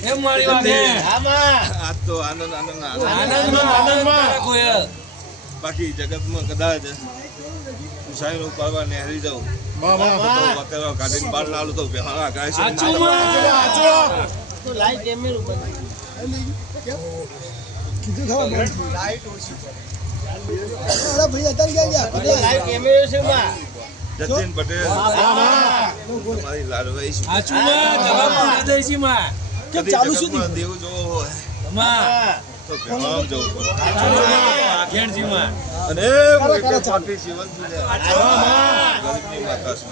કેમ મારી વાગે આ તો આનંદમાં કોઈ બાકી જગતમાં કદાચ ઉસાઈ નું પાડવા નેહરી જાઉં વકેલો કાઢીને બાર લાલું તો બેહાડા ગાય છે તો લાઈટ કેમેરો બંધ કીધું ખાવા લાઈટ ઓછી અરે ભાઈ અત્યારે ગયા લાઈટ કેમેરો છે માં જતીન પટેલ મારી લાડવાઈ છે આચુમાં જવાબ દઈ છે માં કેમ ચાલુ સુધી દેવું જો હોય માં તો બેહાડા જવું પડે ઘેણજી માં અને મોટી પાટી જીવન છે ગરીબની માતા છે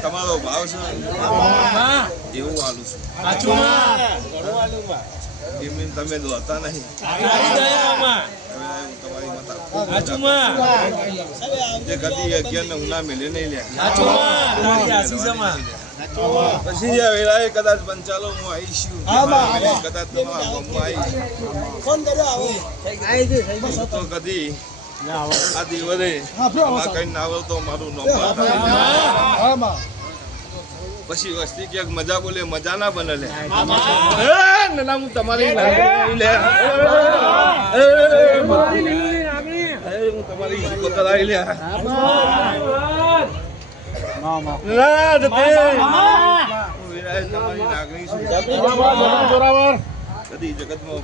તમારો ભાવ છે એવું આલું છું એમની તમે દોતા નહીં જે કદી અગિયાર ને ઉના મેલે નહીં લે પછી આ વેળાએ કદાચ પંચાલો હું આવીશું કદાચ તમારા ગામમાં આવીશ તો કદી આ દિવસે કઈ ના આવે તો મારું નામ પછી વસ્તી ક્યાંક મજા બોલે મજા ના બને લે ના હું તમારી હું તમારી કરાવી લે કદી જગતમાં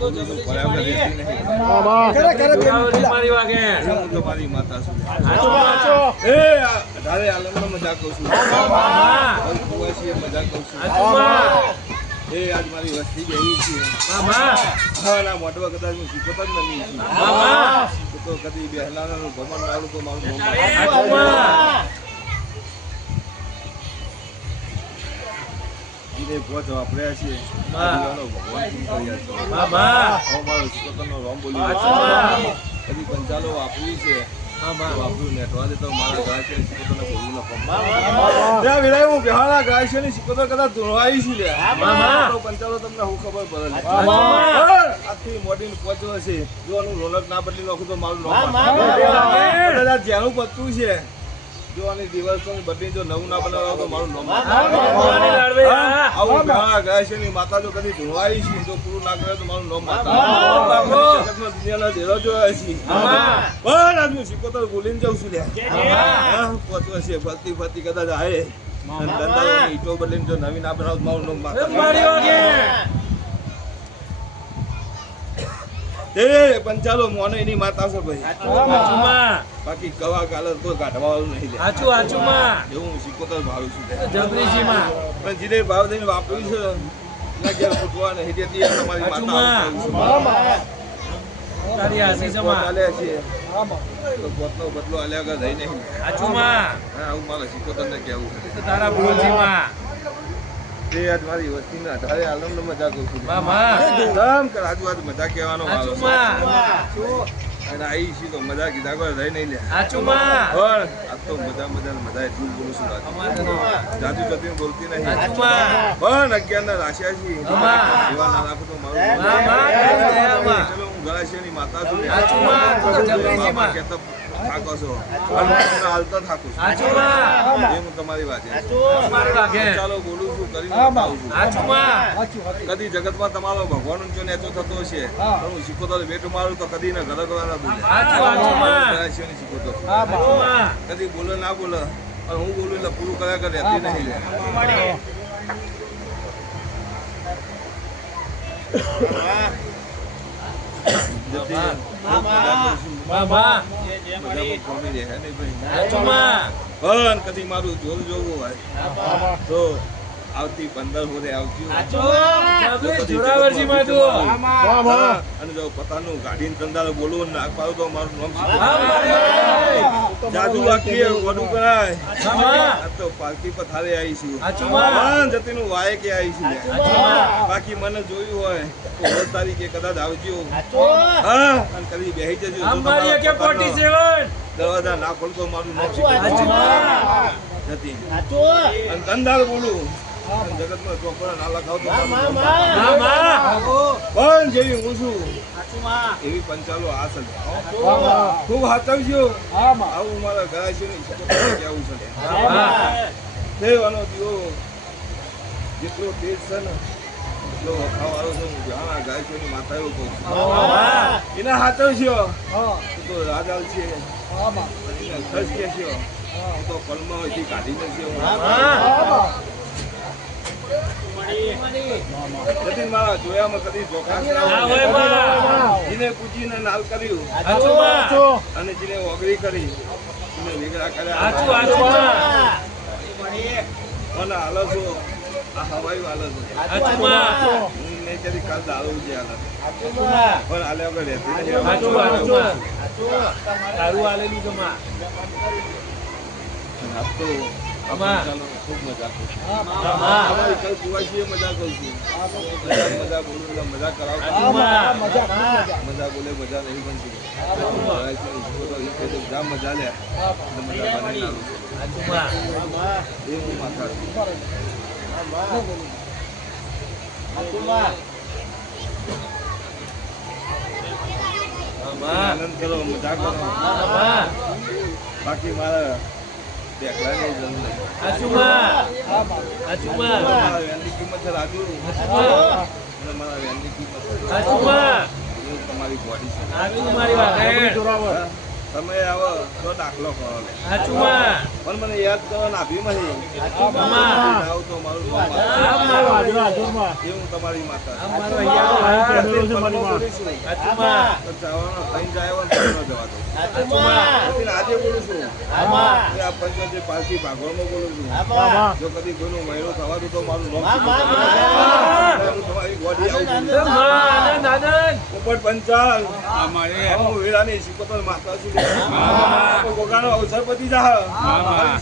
તમારી માતા છું અઢારે આલમનો મજાક કહું છું મજાક કહું છું એ આજ મારી વસ્તી ગઈ છે ના મોટવા કદાચ હું શીખતો જ નથી તો કદી બેહલાનું ભમણ લાવું તો મારું જીને પહોંચ વાપર્યા છે કદી પંચાલો વાપર્યું છે વાપરું નેટવા દે તો મારા ગાય છે બોલું હું બેહાડા ગાય છે ને શીખો કદાચ ધોળવાઈ છું લે પંચાલો તમને હું ખબર પડે આખી મોટી પહોંચવો છે જો આનું રોનક ના બદલી નાખું તો મારું જેનું પત્તું છે જો આની દિવસ બદલી જો નવું ના બનાવો તો મારું નામ આવું ગાય છે ની માતા જો કદી ધોળવાઈ છે જો પૂરું ના કરે તો મારું નામ માતા દુનિયાના દેરો જોયા છે પણ આજ હું શીખોતર બોલીને જાઉં છું પહોંચવો છે ફરતી ફરતી કદાચ આવે ઈટો બદલીને જો નવી ના બનાવો તો મારું નામ માતા એ પંચાલો મોને એની માતા છે ભાઈ બાકી કવા કાલે કોઈ કાઢવા વાળું નહીં લે એવું શીખોતર ભાવું છું પણ જીને ભાવ દઈને વાપર્યું છે ના ફૂટવા નહીં દેતી તમારી માતા બદલો આલ્યા વગર રહી નહીં આવું મારે શીખોતર ને કેવું આજ મારી વસ્તીને અઢારે આલમનો મજા કહું છું આજુ આજ મજા કહેવાનો અને આવી છે તો મજા કીધા કોઈ રહી નહીં લે આ તો મજા એટલું બોલું છું જાજુ જતી બોલતી નહીં પણ અગિયાર ના રાશ્યા છે એવા ના રાખો તો મારું ચલો હું ગળાશિયાની માતા છું થાકો છો હાલતો થાકું છું એ હું તમારી વાત ચાલો બોલું છું કરીને કદી જગતમાં તમારો ભગવાન ઊંચો નેચો થતો હશે હું શીખોતો બેઠું મારું તો કદી ના ઘરે ના બોલે શીખોતો કદી બોલે ના બોલે અને હું બોલું એટલે પૂરું કર્યા કરે રહેતી નહીં કદી મારું જોર જોવું હોય તો આવતી 15 હોરે આવતી અને જો પતાનું ગાડીને ધંધા બોલવું નાખ પાડું તો મારું નામ જાદુ આખી વડું કરાય તો પાલકી પથારે આવીશું જતીનું વાય કે આવીશું બાકી મને જોયું હોય તો 10 તારીખે કદાચ આવજો અને કદી બેહી જજો દરવાજા ના ખોલતો મારું નામ નથી અને ધંધા બોલું જગતમાં ચોપડા ના લગાવતો પણ જેવી હું છું એવી પંચાલો આ ખૂબ હાચવજો આવું મારા ઘરે છે ને કેવું છે દેવાનો દીવો જેટલો તેજ છે ને એટલો વખાવાળો છે. હું ઘણા ગાય છે એની માતા એવું કહું છું. એના હાથો છે તો રાજાલ છે, એને ખસ કે છે તો કલમાં હોયથી કાઢીને છે. જતીન મારા જોયામાં કદી ધોકા જેને પૂછીને નાલ કર્યું અને જેને ઓગળી કરી એને વેગળા કર્યા અને હાલો છો આ હવાઈ હાલો છો નહીં કદી કાલ દારૂ છે હાલત પણ હાલે વગર રહેતી નથી. આપ તો ચાલો ખૂબ મજા કરું છું. અમારી કઈ કુવાસીએ મજા કરું છું. મજા બોલું એટલે મજા કરાવતા મજા બોલે મજા નહીં બનતી. જ્યાં મજા લે મજા બનાવી એ હું માથા છું. આનંદ કરો, મજા કરો. બાકી મારા દેખલાની જરૂર નહીં. મારા વેનની કિંમત છે રાજુ અને મારા વેનની કિંમત તમારી બોડી છે. તમે આવો તો દાખલો કરો પણ મને યાદ કરો ને આપીમાંથી આવું તો મારું એ હું તમારી માતા આજે બોલું છું. આ પંચાયત પાલકી ભાગવામાં બોલું છું. જો કદી કોઈનો મહિનો થવાનું તો મારું તમારી બોડી આવું પંચાલ વેળાની શીખોતર માતા છું. ગોગાનો અવસર પતી જા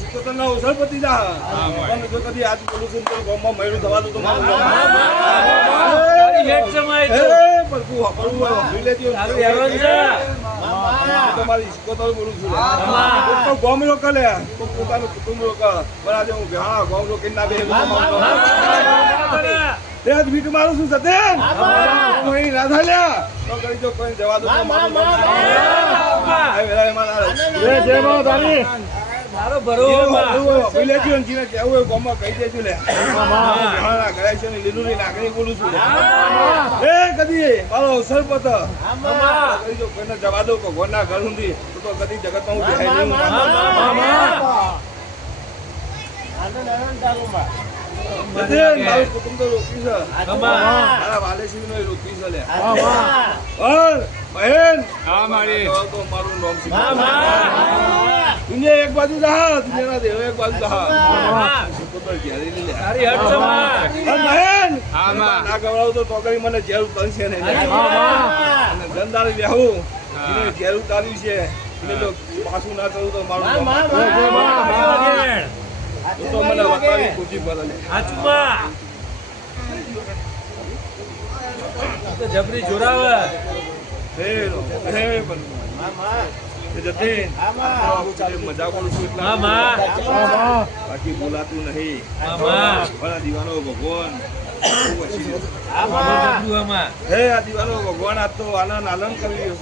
શીખોતર નો અવસર પતી જા પણ જો કદી આજ બોલું છું તો ગામમાં મહિનો થવાનું તો મારું તમારી શીખોતર બોલું છું. ગામ રોક લે પોતાનું કુટુંબ રોક પણ આજે હું હા ગામ રોકીને ના બે ભીટ મારું છું સત્યન ના થાલ્યા તો કરી જો કોઈ જવા દો જવા દો ભગવાન ના ઘર સુધી તો કદી જગત માં મારું કુટુંબ તો રોકી છે. મારા વાલેશ્રી નો રોકી છે. બહેન તો મારું નામ છે. દુનિયા એક બાજુ જા દુનિયાના દેવ એક બાજુ જા બહેન ના ગવડાવું તો તોકરી મને ઝેર ઉતારશે ને ધંધારી લેવું ઝેર ઉતાર્યું છે એટલે તો પાછું ના થયું તો મારું તો મને બતાવી ખુશી પડે જબરી જોરાવે મજા કરું છું એટલા બાકી બોલાતું નહીં. પણ દીવાનો ભગવાન હે આ દીવાનો ભગવાન આજ તો આનંદ આનંદ કરી રહ્યો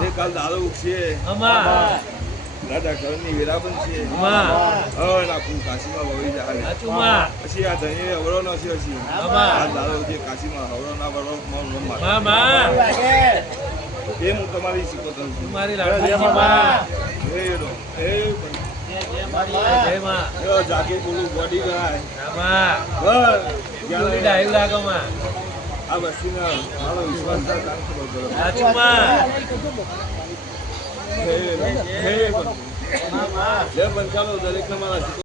છે. કાલ દારૂ ઉગશે રાજા ઘરની વેરાબન છે આખું કાશીમાં વળી જાય પછી આ ધણી અવરો નો છે આ દારૂ જે કાશીમાં હવરો ના વરો એ હું તમારી શીખવતો છું. જાગે બોલું બોડી ગાય આ વસ્તુના મારો વિશ્વાસ ચાલો દરેક ને મારા